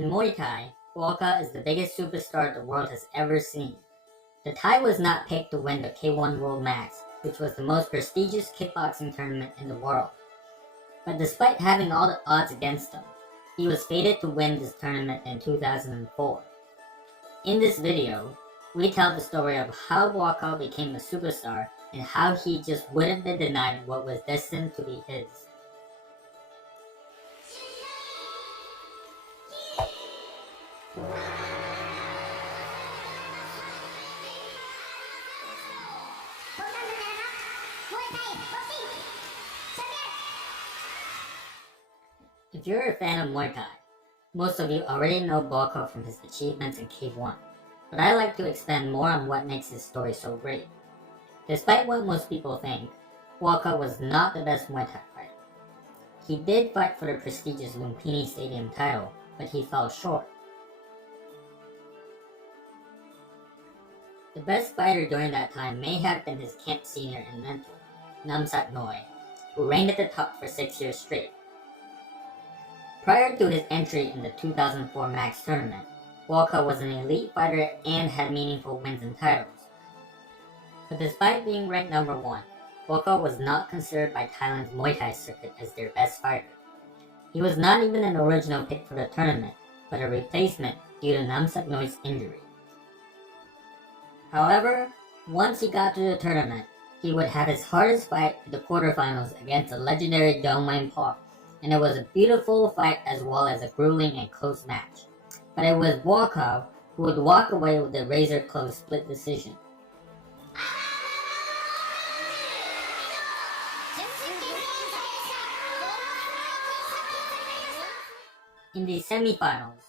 In Muay Thai, Buakaw is the biggest superstar the world has ever seen. The Thai was not picked to win the K1 World Max, which was the most prestigious kickboxing tournament in the world. But despite having all the odds against him, he was fated to win this tournament in 2004. In this video, we tell the story of how Buakaw became a superstar and how he just wouldn't be denied what was destined to be his. If you're a fan of Muay Thai, most of you already know Buakaw from his achievements in K1, but I like to expand more on what makes his story so great. Despite what most people think, Buakaw was not the best Muay Thai fighter. He did fight for the prestigious Lumpini Stadium title, but he fell short. The best fighter during that time may have been his camp senior and mentor, Namsak Noy, who reigned at the top for 6 years straight. Prior to his entry in the 2004 Max tournament, Buakaw was an elite fighter and had meaningful wins and titles. But despite being ranked number 1, Buakaw was not considered by Thailand's Muay Thai circuit as their best fighter. He was not even an original pick for the tournament, but a replacement due to Namsak Noy's injury. However, once he got to the tournament, he would have his hardest fight in the quarterfinals against the legendary Dong Wang Park, and it was a beautiful fight as well as a grueling and close match. But it was Buakaw who would walk away with a razor-close split decision. In the semifinals,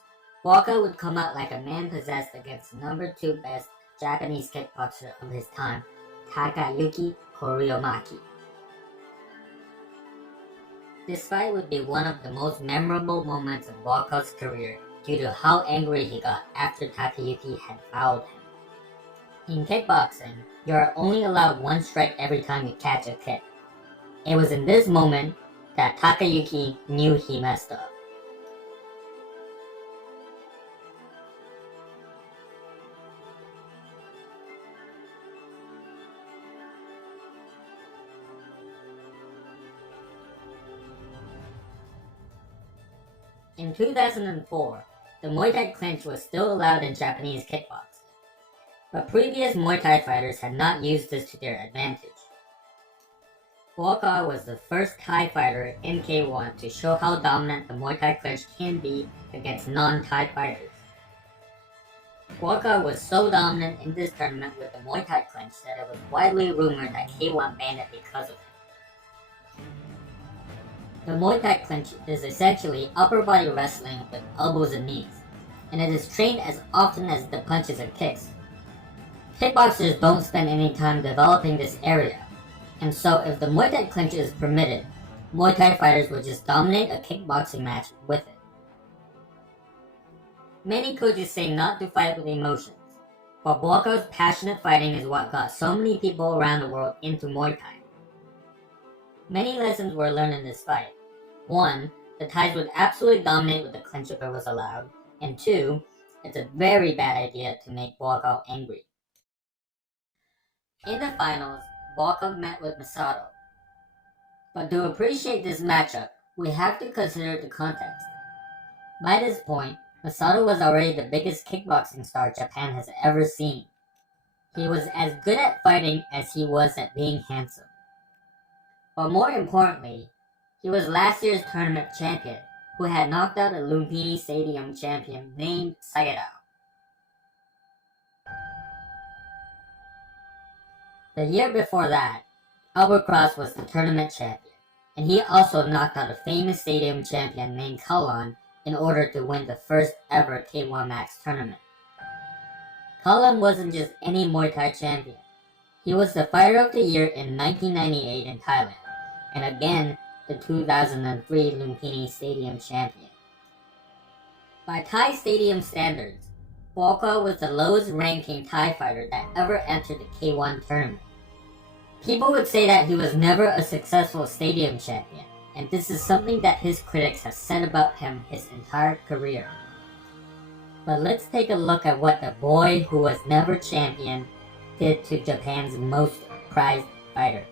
Buakaw would come out like a man possessed against the number 2 best Japanese kickboxer of his time, Takayuki Koreomaki. This fight would be one of the most memorable moments of Buakaw's career due to how angry he got after Takayuki had fouled him. In kickboxing, you are only allowed 1 strike every time you catch a kick. It was in this moment that Takayuki knew he messed up. In 2004, the Muay Thai clinch was still allowed in Japanese kickboxing, but previous Muay Thai fighters had not used this to their advantage. Buakaw was the first Thai fighter in K1 to show how dominant the Muay Thai clinch can be against non-Thai fighters. Buakaw was so dominant in this tournament with the Muay Thai clinch that it was widely rumored that K1 banned it because of it. The Muay Thai clinch is essentially upper body wrestling with elbows and knees, and it is trained as often as the punches and kicks. Kickboxers don't spend any time developing this area, and so if the Muay Thai clinch is permitted, Muay Thai fighters will just dominate a kickboxing match with it. Many coaches say not to fight with emotions, but Buakaw's passionate fighting is what got so many people around the world into Muay Thai. Many lessons were learned in this fight. 1. The Thais would absolutely dominate with the clinch if it was allowed. And 2. It's a very bad idea to make Buakaw angry. In the finals, Buakaw met with Masato. But to appreciate this matchup, we have to consider the context. By this point, Masato was already the biggest kickboxing star Japan has ever seen. He was as good at fighting as he was at being handsome. But more importantly, he was last year's tournament champion, who had knocked out a Lumpini Stadium champion named Sayadaw. The year before that, Albert Cross was the tournament champion, and he also knocked out a famous stadium champion named Kalon in order to win the first ever K1 Max tournament. Kalon wasn't just any Muay Thai champion. He was the Fighter of the Year in 1998 in Thailand, and again, the 2003 Lumpini Stadium champion. By Thai stadium standards, Buakaw was the lowest ranking Thai fighter that ever entered the K1 tournament. People would say that he was never a successful stadium champion, and this is something that his critics have said about him his entire career. But let's take a look at what the boy who was never champion did to Japan's most prized fighter.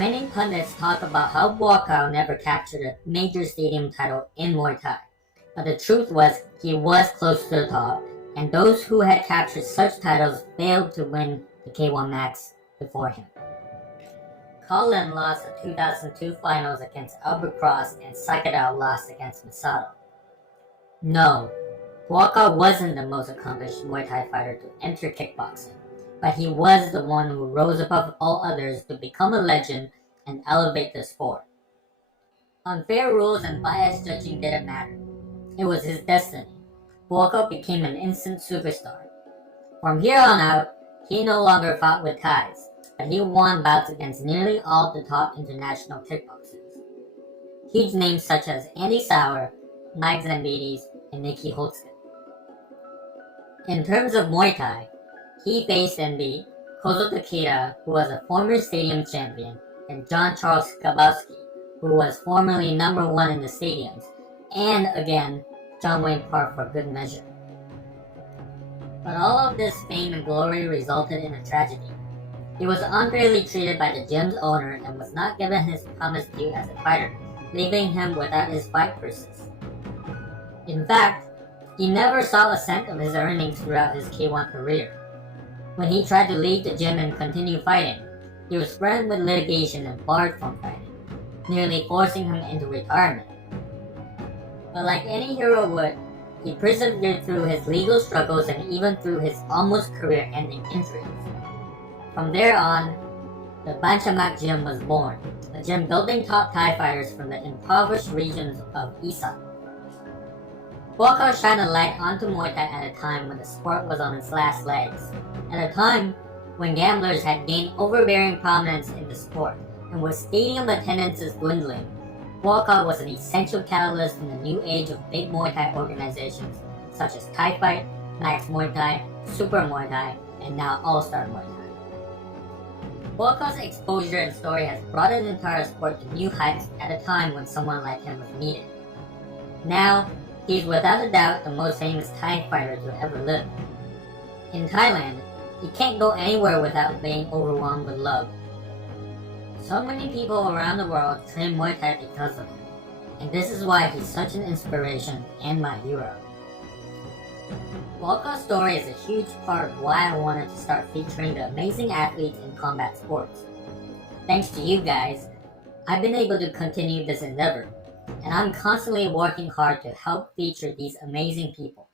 Many pundits talk about how Buakaw never captured a major stadium title in Muay Thai, but the truth was he was close to the top, and those who had captured such titles failed to win the K1 Max before him. Cullen lost the 2002 finals against Albert Cross, and Sakadao lost against Masato. No, Buakaw wasn't the most accomplished Muay Thai fighter to enter kickboxing, but he was the one who rose above all others to become a legend and elevate the sport. Unfair rules and biased judging didn't matter. It was his destiny. Buakaw became an instant superstar. From here on out, he no longer fought with Thais, but he won bouts against nearly all the top international kickboxers. Huge names such as Andy Sauer, Mike Zambides, and Nicky Holtzkin. In terms of Muay Thai, he faced and beat Kozo Takeda, who was a former stadium champion, and John Charles Skabowski, who was formerly number 1 in the stadiums, and again, John Wayne Park for good measure. But all of this fame and glory resulted in a tragedy. He was unfairly treated by the gym's owner and was not given his promised due as a fighter, leaving him without his fight purses. In fact, he never saw a cent of his earnings throughout his K1 career. When he tried to leave the gym and continue fighting, he was threatened with litigation and barred from fighting, nearly forcing him into retirement. But like any hero would, he persevered through his legal struggles and even through his almost career-ending injuries. From there on, the Banchamak Gym was born, a gym building top Thai fighters from the impoverished regions of Isan. Buakaw shined a light onto Muay Thai at a time when the sport was on its last legs, at a time when gamblers had gained overbearing prominence in the sport, and with stadium attendances dwindling, Buakaw was an essential catalyst in the new age of big Muay Thai organizations such as Thai Fight, Max Muay Thai, Super Muay Thai, and now All-Star Muay Thai. Buakaw's exposure and story has brought the entire sport to new heights at a time when someone like him was needed. Now, he's without a doubt the most famous Thai fighter to ever live. In Thailand, you can't go anywhere without being overwhelmed with love. So many people around the world train Muay Thai because of him, and this is why he's such an inspiration and my hero. Buakaw's story is a huge part of why I wanted to start featuring the amazing athletes in combat sports. Thanks to you guys, I've been able to continue this endeavor, and I'm constantly working hard to help feature these amazing people.